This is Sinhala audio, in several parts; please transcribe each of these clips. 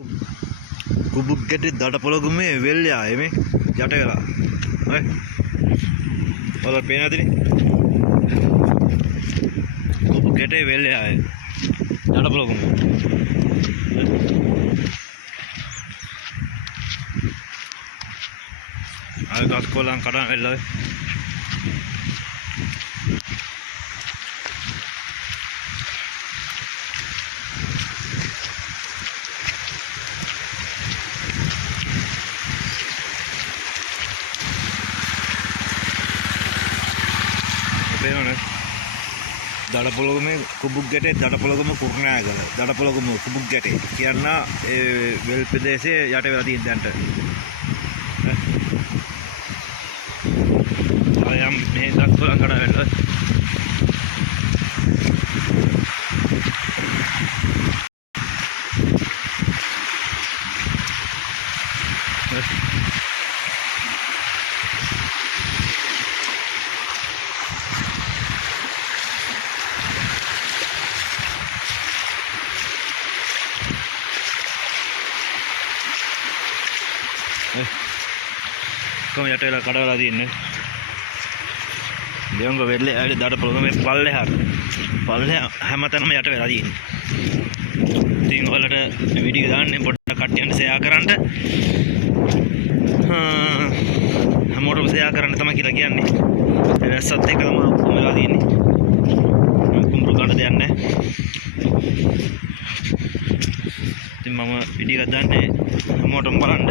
කුබුක් ගැටේ දඩ පොළගුමේ වෙල්ලා එමේ යට වෙලා හරි ඔයාලා පේනවද කුබුක් ගැටේ වෙල්ලා දඩ පොළගුම අය ගස් කොළන් කඩන වෙල්ලා දඩ පොළොගමේ කුබුක් ගැටේ දඩ පොළොගම කුරුණෑගල දඩ පොළොගම කුබුක් ගැටේ කියන ඒ වෙල් ප්‍රදේශයේ යට වෙලා තියෙන දැන්ට අයම් මේ දක්වලා කඩ වෙලා කොහොම යට වෙලා කඩවලා තියෙන්නේ දෙවංග වෙල්ලේ ඇයි දඩ පොළොගමේ පල්ලෙහා හැමතැනම යට වෙලා තියෙන්නේ ඉතින් ඔයාලට වීඩියෝ දාන්නේ පොඩ්ඩක් කට්ටියන්ට ෂෙයා කරන්න හැමෝටම ෂෙයා කරන්න තමයි කියලා කියන්නේ වැස්සත් එක්කම ඔක්කොම වෙලා තියෙන්නේ කුඹුරු ගන්න දෙයක් නැහැ ඉතින් මම වීඩියෝ එකක් දාන්නේ හැමෝටම බලන්න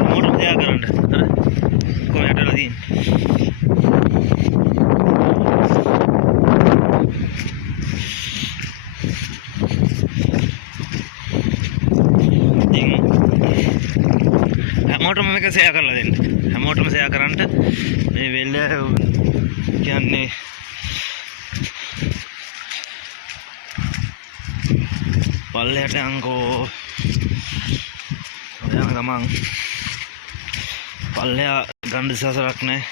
හැමෝටම ෂෙයා කරන්න හරි කොහොම යටලා තියෙන්නේ හැමෝටම මේක ෂෙයා කරලා දෙන්න හැමෝටම ෂෙයා කරන්න මේ වෙල්ල කියන්නේ පල්ලෙහාට අංකෝ යන ගමන් පල්ලෙහා ගන්න සසරක් නැහැ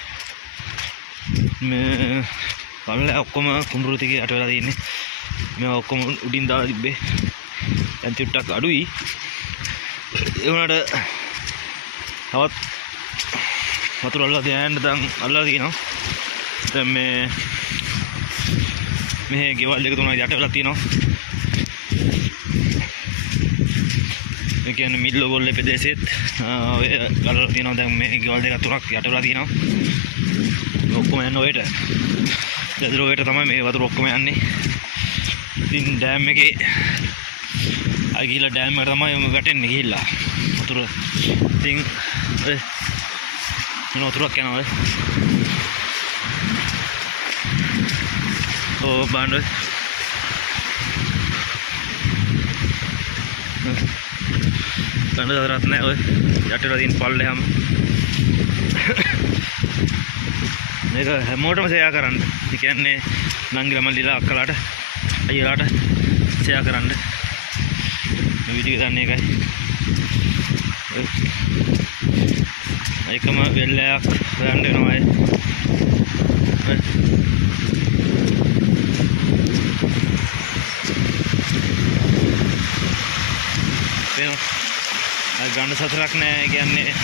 මේ පල්ලෙහා ඔක්කොම කුඹුරු ටික යට වෙලා තියෙන්නේ මේ ඔක්කොම උඩින් දාලා තිබ්බේ දැන් ටිකක් අඩුයි ඒ වුණාට තවත් වතුර අල්ලලා තියන්න දැන් අල්ලලා තියෙනවා දැන් මේ ගෙවල් දෙක තුනක් යට වෙලා තියෙනවා ඒ කියන්නේ මිල්ලෝ ගොල්ලේ ප්‍රදේශෙත් ඔය ගලලා තියෙනවා දැන් මේ ගෙවල් දෙක තුනක් යට වෙලා තියෙනවා ඔක්කොම යන්නේ ඔයට දදරෝයට තමයි මේ වතුර ඔක්කොම යන්නේ ඉතින් ඩෑම් එකේ ආ ගිහලා ඩෑම් එකට තමයි වැටෙන්නේ ගිහිල්ලා වතුර ඉතින් මොන වතුරක් යනවා ඕ බාණ්ඩ ගන්න දරත් නැහැ ඔය යටේලා තියෙන පල්ලෙහාම මේක හැමෝටම ෂෙයා කරන්න. ඒ කියන්නේ නංගිලා මල්ලිලා අක්කලාට අයියලාට ෂෙයා කරන්න. මේ වීඩියෝ ගන්න එකයි. ඒකම වෙල්ලයක් හොයන්න වෙනවා අය. ගන්න සතරක් නෑ කියන්නේ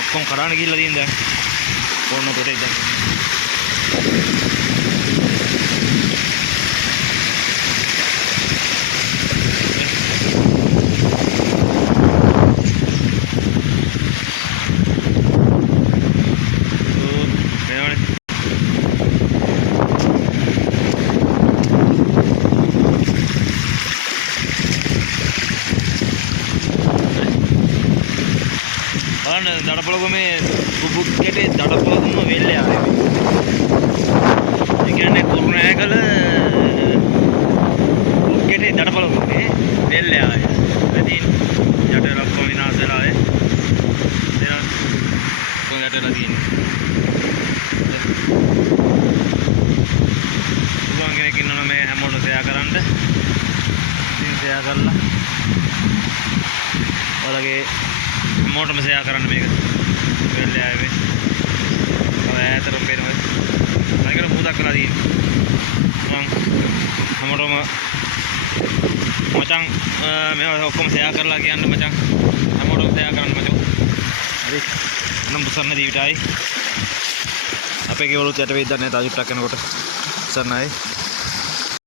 ඔක්කොම කරාන ගිහිල්ලා තියෙන දැන් ඕන කොටේ දැන් දඩ පොළොගමේ කුබුක් ගැටේ දඩ පොළොගම වෙල්ලේ ආවේ. ඒ කියන්නේ කුරුණෑගල කුබුක් ගැටේ දඩ පොළොගමේ වෙල්ලේ ආවේ. ඉතින් යට ලොක්කොම විනාශ වෙලා ආවේ. එහෙනම් කොහොමද යටලා තියෙන්නේ? පුළුවන් කෙනෙක් ඉන්නවනම් මේ හැමෝටම ෂෙයා කරන්න. ඉතින් ෂෙයා කරලා ඔයාලගේ मोटर में से आ करन මේක වෙල්ලේ ආවේ ඔය ඈතට පේනවා මේකට පුදක් කරලා තියෙනවා මම හැමෝටම මචං මේවා ඔක්කොම ෂෙයා කරලා කියන්න මචං හැමෝටම ෂෙයා කරන්න මචං හරි නම් පුසන්න දීවිටයි අපේ ගෙවලුත් යට වෙයිද නැහැ තා චුට්ටක් යනකොට සන්නයි